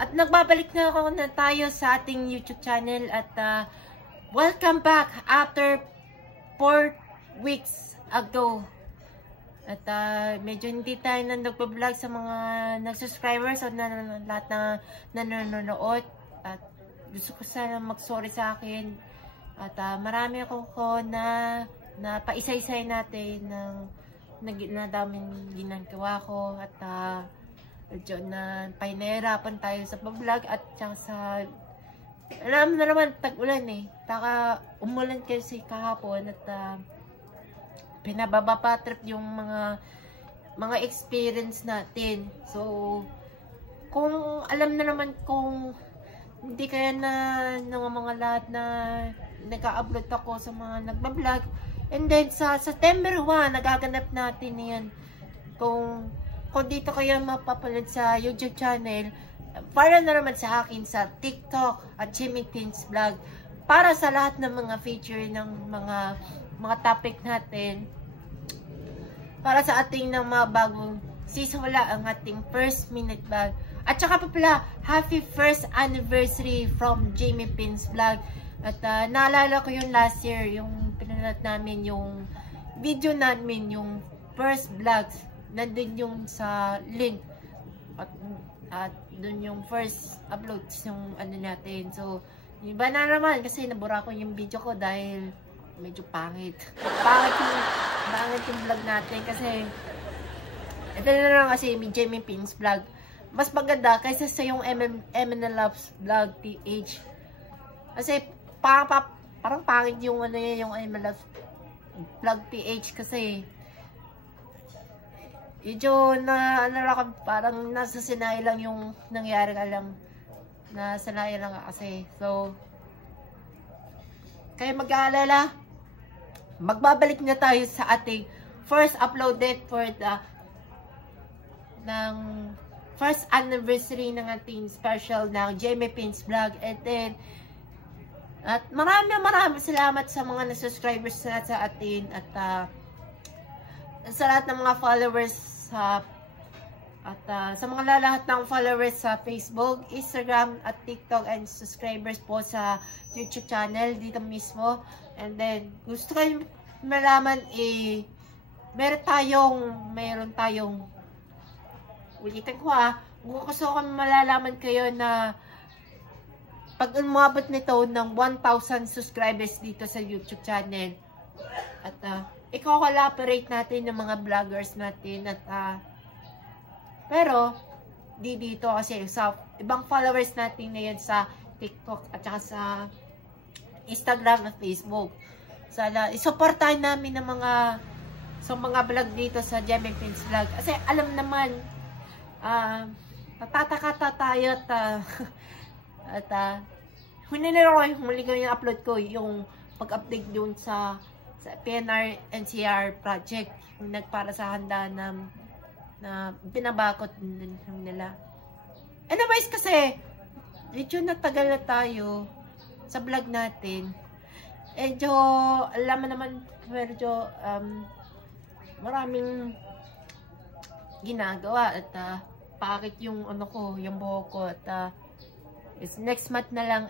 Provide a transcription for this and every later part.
At nagbabalik na tayo sa ating YouTube channel at welcome back after 4 weeks ago. At medyo hindi tayo nag-vlog sa mga nag-subscribers at lahat na nanonood. At gusto ko sana mag-sorry sa akin. At marami ako na paisa-isay natin na daming ginagawa ko. At medyo na pinahirapan tayo sa vlog at sa alam na naman tag-ulan taka umulan kasi kahapon at pinababa pa trip yung mga experience natin. So kung alam na naman kung hindi kaya na ng mga lahat na nag-upload ako sa mga nagba-vlog, and then sa September 1 nagaganap natin yan. Kung dito kayo mapapalad sa YouTube channel, para na naman sa akin sa TikTok at Jimmy Pins Vlog, para sa lahat ng mga feature ng mga topic natin, para sa ating ng mga bagong sisimula ang ating first minute vlog. At saka pa pala, happy first anniversary from Jimmy Pins Vlog. At naalala ko yung last year, yung pinanood namin yung video namin, yung first vlogs. Nandun yung sa link at dun yung first upload yung ano natin. So iba na naman kasi nabura ko yung video ko dahil medyo pangit yung vlog natin kasi ito na lang kasi may Jimmy Pins Vlog mas maganda kaysa sa yung MNL Loves Vlog TH kasi parang pangit yung ano yung MNL Loves Vlog TH kasi medyo parang nasa sinay lang yung nangyari ka lang. Nasa sinay lang kasi. So, kaya mag-aalala, magbabalik na tayo sa ating first uploaded for ng first anniversary ng ating special ng Jimmy Pins Vlog. And then, at maraming salamat sa mga na-subscribers na sa atin at sa lahat ng mga followers at sa mga lahat ng followers sa Facebook, Instagram at TikTok and subscribers po sa YouTube channel dito mismo. And then gusto kayo malaman meron tayong ulitin ko gusto ko malalaman kayo na pag umabot nito ng 1,000 subscribers dito sa YouTube channel at i-collaborate natin ng mga vloggers natin at pero dito kasi sa ibang followers natin na yan sa TikTok at saka sa Instagram at Facebook. Sana isuportahan namin ng mga vlog dito sa Jimmy Pins Vlog kasi alam naman tatataka tayo at huli ko yung upload ko yung pag-update yun sa PNR NCR project yung nagpara sa handa na binabakot nila. Anyways kasi medyo natagal na tayo sa vlog natin. Medyo alam mo naman medyo maraming ginagawa at pakit yung yung buhok ko at next month na lang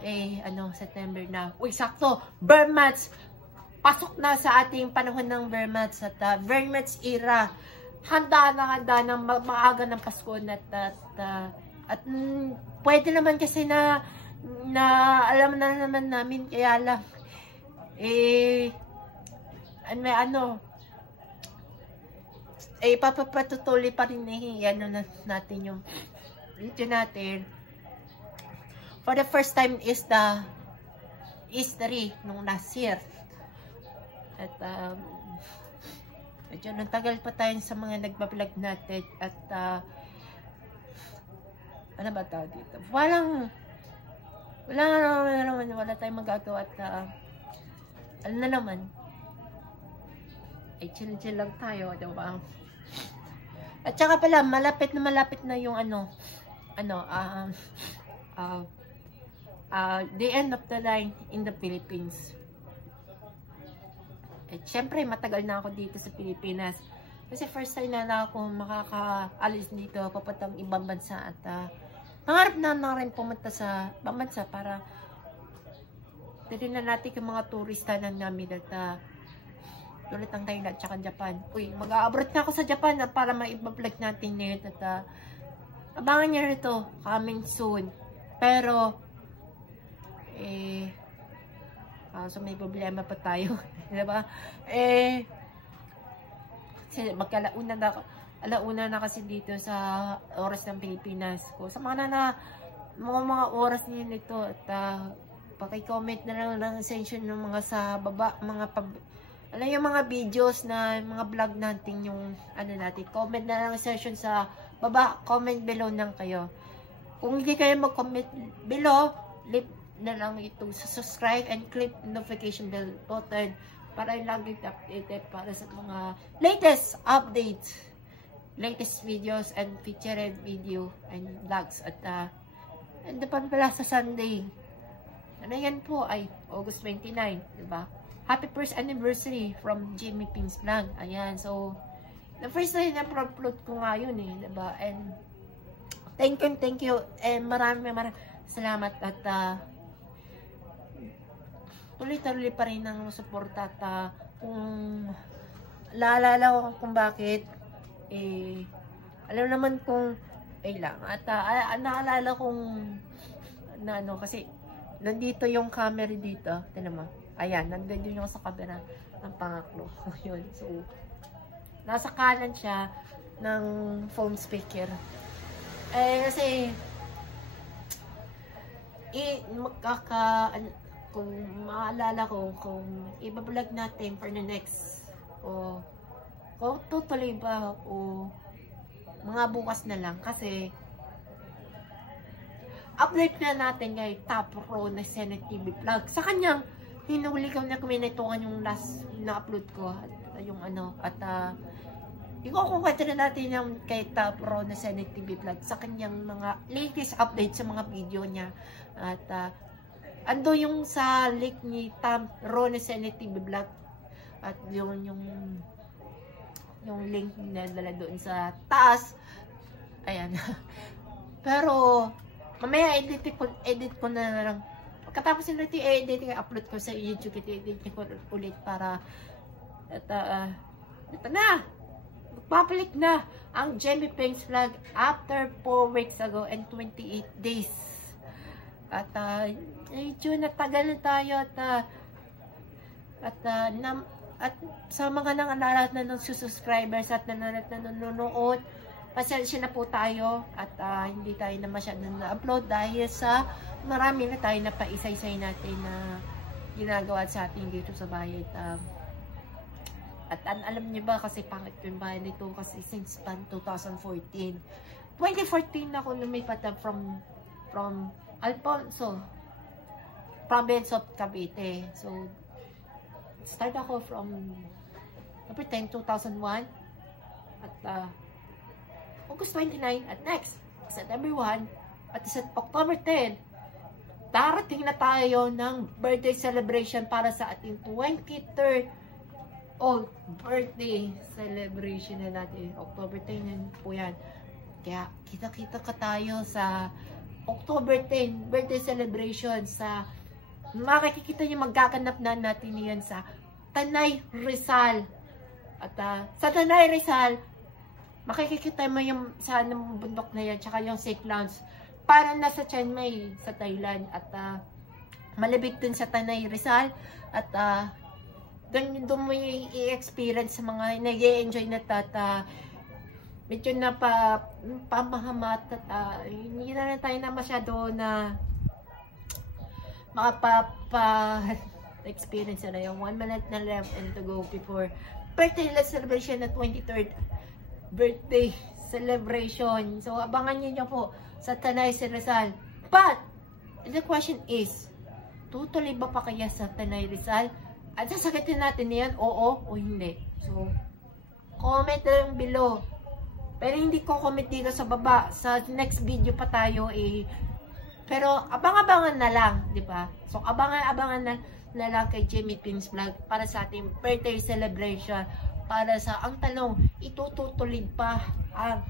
September na. Uy, sakto! Burn months! Pasok na sa ating panahon ng Vermats at Vermats era. Handa na maaga ng Pasko at pwede naman kasi na alam na naman namin kaya lang papapatuloy pa rin natin yung video natin. For the first time is the history nung last year. At medyo nagtagal pa tayo sa mga nagbablog natin at ano ba tawag dito? Wala tayong magagawa at ano na naman chill lang tayo, diba? At saka pala malapit na yung the end of the line in the Philippines. Siyempre, matagal na ako dito sa Pilipinas. Kasi first time na ako makakaalis dito, papuntang ibang bansa. At Nangarap na rin pumunta sa bansa para dali na natin yung mga turista ng namin at tulad ng Thailand at Japan. Uy, mag-a-abroad na ako sa Japan para maiba-vlog natin ngayon at abangan nyo rito, coming soon. Pero, so may problema pa tayo. Diba? Alauna na kasi dito sa oras ng Pilipinas ko. Sa mga oras niyo nito at paki-comment na lang ng session ng mga sa baba, yung mga videos na mga vlog natin yung natin. Comment na lang session sa baba, comment below nang kayo. Kung hindi kayo mag-comment below, click na lang ito sa subscribe and click notification bell button para lagi updated para sa mga latest updates, latest videos and featured video and vlogs at and pala sa Sunday. Yan po ay August 29, diba? Happy first anniversary from Jimmy Pings Vlog. Ayan, so the first time na upload ko nga yun diba? And thank you and maraming salamat at tuloy-tuloy pa rin ang suporta at kung naalala ko kung bakit alam naman kung lang at naalala kong kasi nandito yung camera dito, tingnan mo, ayan, nandun yung sa camera ng pangaklo. Yun, so nasa kanan siya ng phone speaker kasi kung maalala ko, kung ibablog natin for the next kung tutuloy ba o mga bukas na lang kasi upload na natin kay Top Pro na Senate TV Vlog. Sa kanyang hinuli ko na kuminitukan yung last na upload ko at yung ikukukwento na natin yung kay Top Pro na Senate TV Vlog sa kanyang mga latest update sa mga video niya at ando yung sa link ni Top Pro na Senate TV Vlog at yung link na dala doon sa taas, ayan. Pero mamaya edit ko na lang pagkatapos yung edit upload ko sa YouTube, edit ko ulit para ito na, magpapalit na ang Jimmy Pings Vlog after 4 weeks ago and 28 days at medyo natagal na tayo at sa mga lahat na subscribers at nanonood, pasensya na po tayo at hindi tayo na masyadong na-upload dahil sa marami na tayo na paisa-isay natin na ginagawa sa atin dito sa bahay at alam niyo ba kasi pangit yung bahay nito kasi since 2014 ako lumipat from Alfonso, province of Cavite. So start ako from November 10, 2001 at August 29 at next September 1 at sa October 10 darating na tayo ng birthday celebration para sa ating 23rd birthday celebration na natin. October 10 po yan. Kaya kita-kita ka tayo sa October 10 birthday celebration sa makikita niyo magaganap na natin yan sa Tanay Rizal. At sa Tanay Rizal, makikita mo yung sa bundok na yan, tsaka yung safe lounge. Para nasa Chiang Mai, sa Thailand. At malapit dun sa Tanay Rizal. At doon mo yung i-experience sa mga nag-i-enjoy na medyo na pamahamat at hindi na tayo na masyado na experience na yung 1 minute na left and to go before birthday celebration na 23rd birthday celebration. So abangan niyo po sa Tanay Rizal. But the question is, tutuloy ba pa kaya sa Tanay Rizal? At sasagutin natin yan, oo o hindi. So comment lang below. Pero hindi ko comment dito sa baba. Sa next video pa tayo pero abang-abangan na lang, di ba? So abangan na lang kay Jimmy Pings Vlog para sa ating birthday celebration. Para sa ang tanong, itutuloy pa ang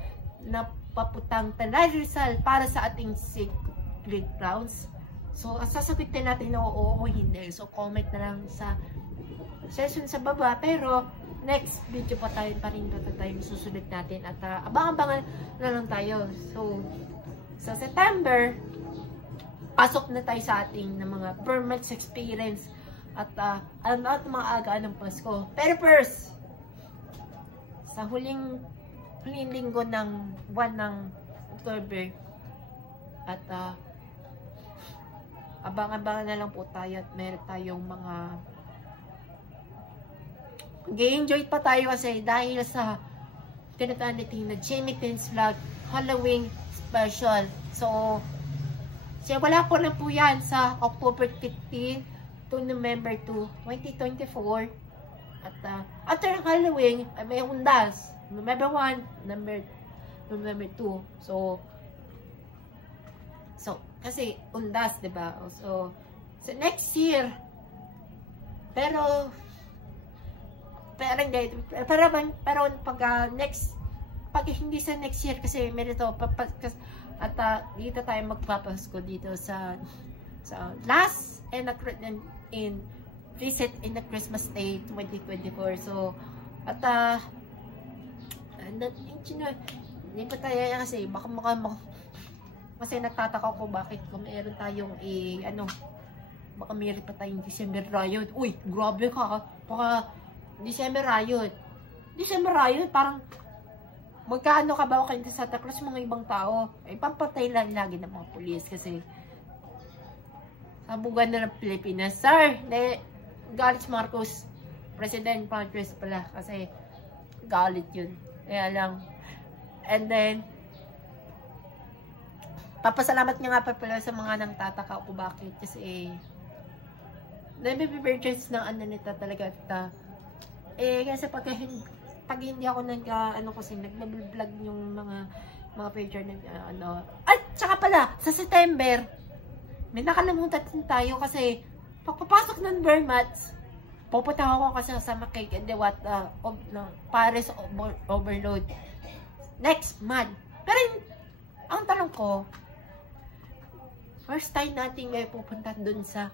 paputang Tanay Rizal para sa ating secret rounds? So, sasagutin natin na oo o hindi. So, comment na lang sa session sa baba. Pero, next video pa rin tayo susunod natin. At abang-abangan na lang tayo. So, sa September, pasok na tayo sa ating na mga permits experience. At mga agaan ng Pasko. Pero first, sa huling linggo ng buwan ng October, at abang-abangan na lang po tayo at meron tayong mga mag-enjoy pa tayo kasi dahil sa tinatawag natin na Jamie Tins Vlog Halloween Special. So wala po na po yan sa October 15 to November 2, 2024. At after ng Halloween ay may undas November 1, November 2. So kasi undas, diba? So next year, pero pag hindi sa next year kasi merito at dito tayo magpapasko dito sa last and in visit in the Christmas Day 2024. So at hindi pa tayo kasi baka kasi nagtataka ko bakit kung meron tayong baka meron pa tayong December riot. Uy, grabe ka. Baka December riot. December riot, parang magkaano ka ba kayo sa Santa Cruz mga ibang tao? Ay, pampatay lang lagi ng mga pulis kasi sabugan na ng Pilipinas. Sir, galit si Marcos. President Marcos pala kasi galit yun. Kaya lang. And then, papasalamat niya nga pa pala sa mga nang tataka ko bakit kasi nabibibirchance ng nito talaga kasi pag hindi ako kasi nagbablog yung mga picture ng at saka pala sa September may nakalimutan din tayo kasi pagpapasok ng Vermats pupunta ako kasi kasama kay Dewata Paris Overload next month. Pero ang tanong ko, first time natin ngayon pupunta dun sa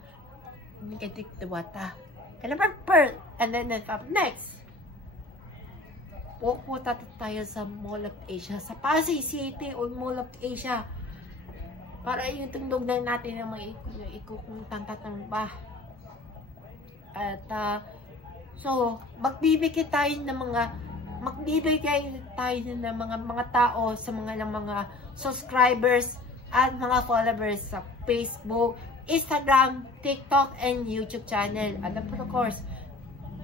Negative Dewata. And then next, pupunta tayo sa Mall of Asia, sa Pasay City o Mall of Asia. Para yung tundog na natin na may ikukuntantatang ba. At so, magbibigay tayo ng mga tao sa mga subscribers at mga followers sa Facebook, Instagram, TikTok, and YouTube channel. And of course,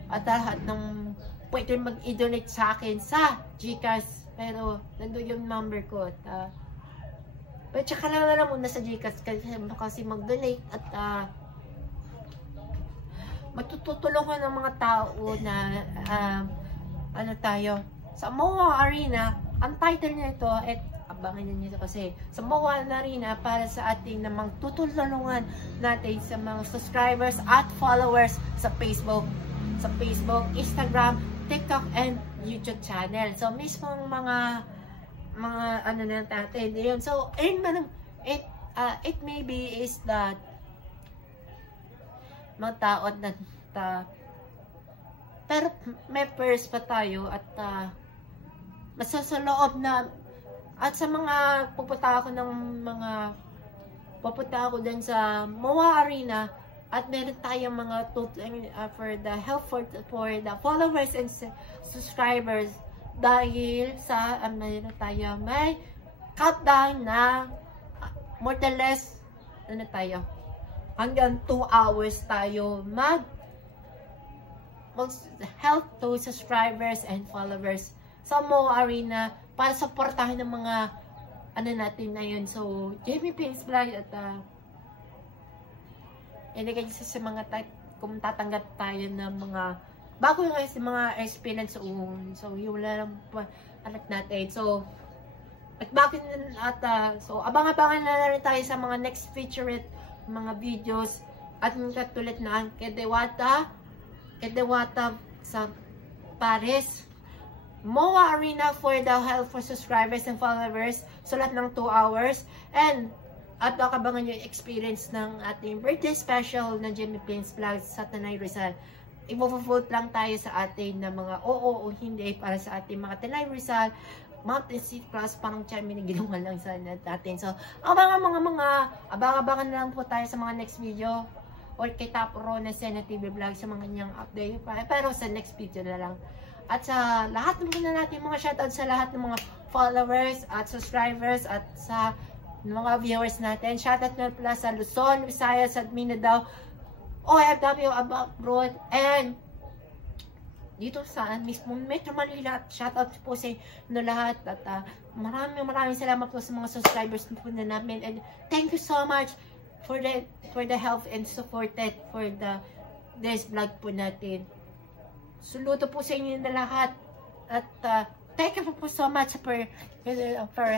at lahat ng pwede mag-donate sa akin sa Gcash. Pero, nandun yung number ko. Pero tsaka lang muna sa Gcash kasi mag-donate at matutulungan ng mga tao na tayo. Sa MOA Arena, ang title nito at abangan niyo kasi sa MOA Arena para sa ating namang tutulungan natin sa mga subscribers at followers sa Facebook, Instagram, TikTok, and YouTube channel. So mismong mga natin yun. So it may be is that mga tao na pero may purse pa tayo at masasaloob na at sa mga pupunta ako din sa MOA Arena at meron tayong mga for the help for the followers and subscribers dahil sa meron tayo may countdown na more than less hanggang 2 hours tayo help to subscribers and followers sa MOA Arena para supportahan ng mga natin na yun. So, Jamie Pins Vlog at ilagay sa mga kung tatanggap tayo ng mga bago yung mga experience so yun lang anak natin. So, at bakit so abang-abangan na rin tayo sa mga next featurette mga videos at katulad na kay Dewata sa Paris MOA Arena for the help for subscribers and followers. So, lahat ng 2 hours. And, at nakabangan yung experience ng ating birthday special ng Jimmy Pins Vlogs sa Tanay Rizal. I-vote lang tayo sa atin na mga oo o hindi para sa ating mga Tanay Rizal, Mountain City Plus, parang Jimmy na ginawa lang sa natin. So, abang-abangan na lang po tayo sa mga next video or kay Tapro na Sena TV Vlog sa mga niyang update. Pero sa next video na lang. At sa lahat na natin mga shoutout sa lahat ng mga followers at subscribers at sa mga viewers natin. Shoutout na pala sa Luzon, Visayas at Mindanao, OFW abroad, and dito sa mismo Metro Manila. Shoutout po sa inyo lahat. At maraming salamat po sa mga subscribers po na namin. And thank you so much for the help and supported for this vlog po natin. Saludo po sa inyo na lahat. At thank you po so much for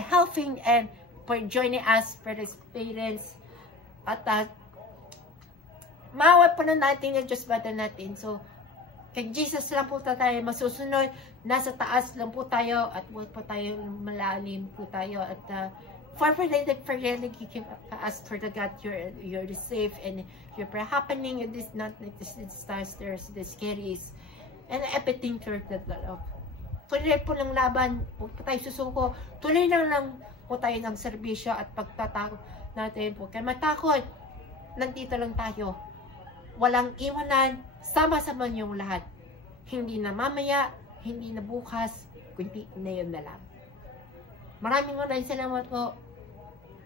helping and for joining us for the experience. At maawat pa na natin yung Diyos bata natin. So, kay Jesus lang po tayo masusunod. Nasa taas lang po tayo at huwag po tayo malalim po tayo. At for the give us for the God you're safe and you're happening in this not this disasters, this scaries and everything to the love. Tuloy po ng laban, huwag po tayo susuko. Tuloy lang po tayo ng serbisyo at pagtatakot natin po. Kaya matakot, nandito lang tayo. Walang iwanan, sama-sama niyong lahat. Hindi na mamaya, hindi na bukas, kundi ngayon na lang. Maraming salamat po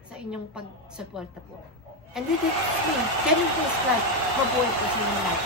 sa inyong pagsuporta po. And this is me, Jenny Pins Vlog. Mabuhay po sa inyo lahat.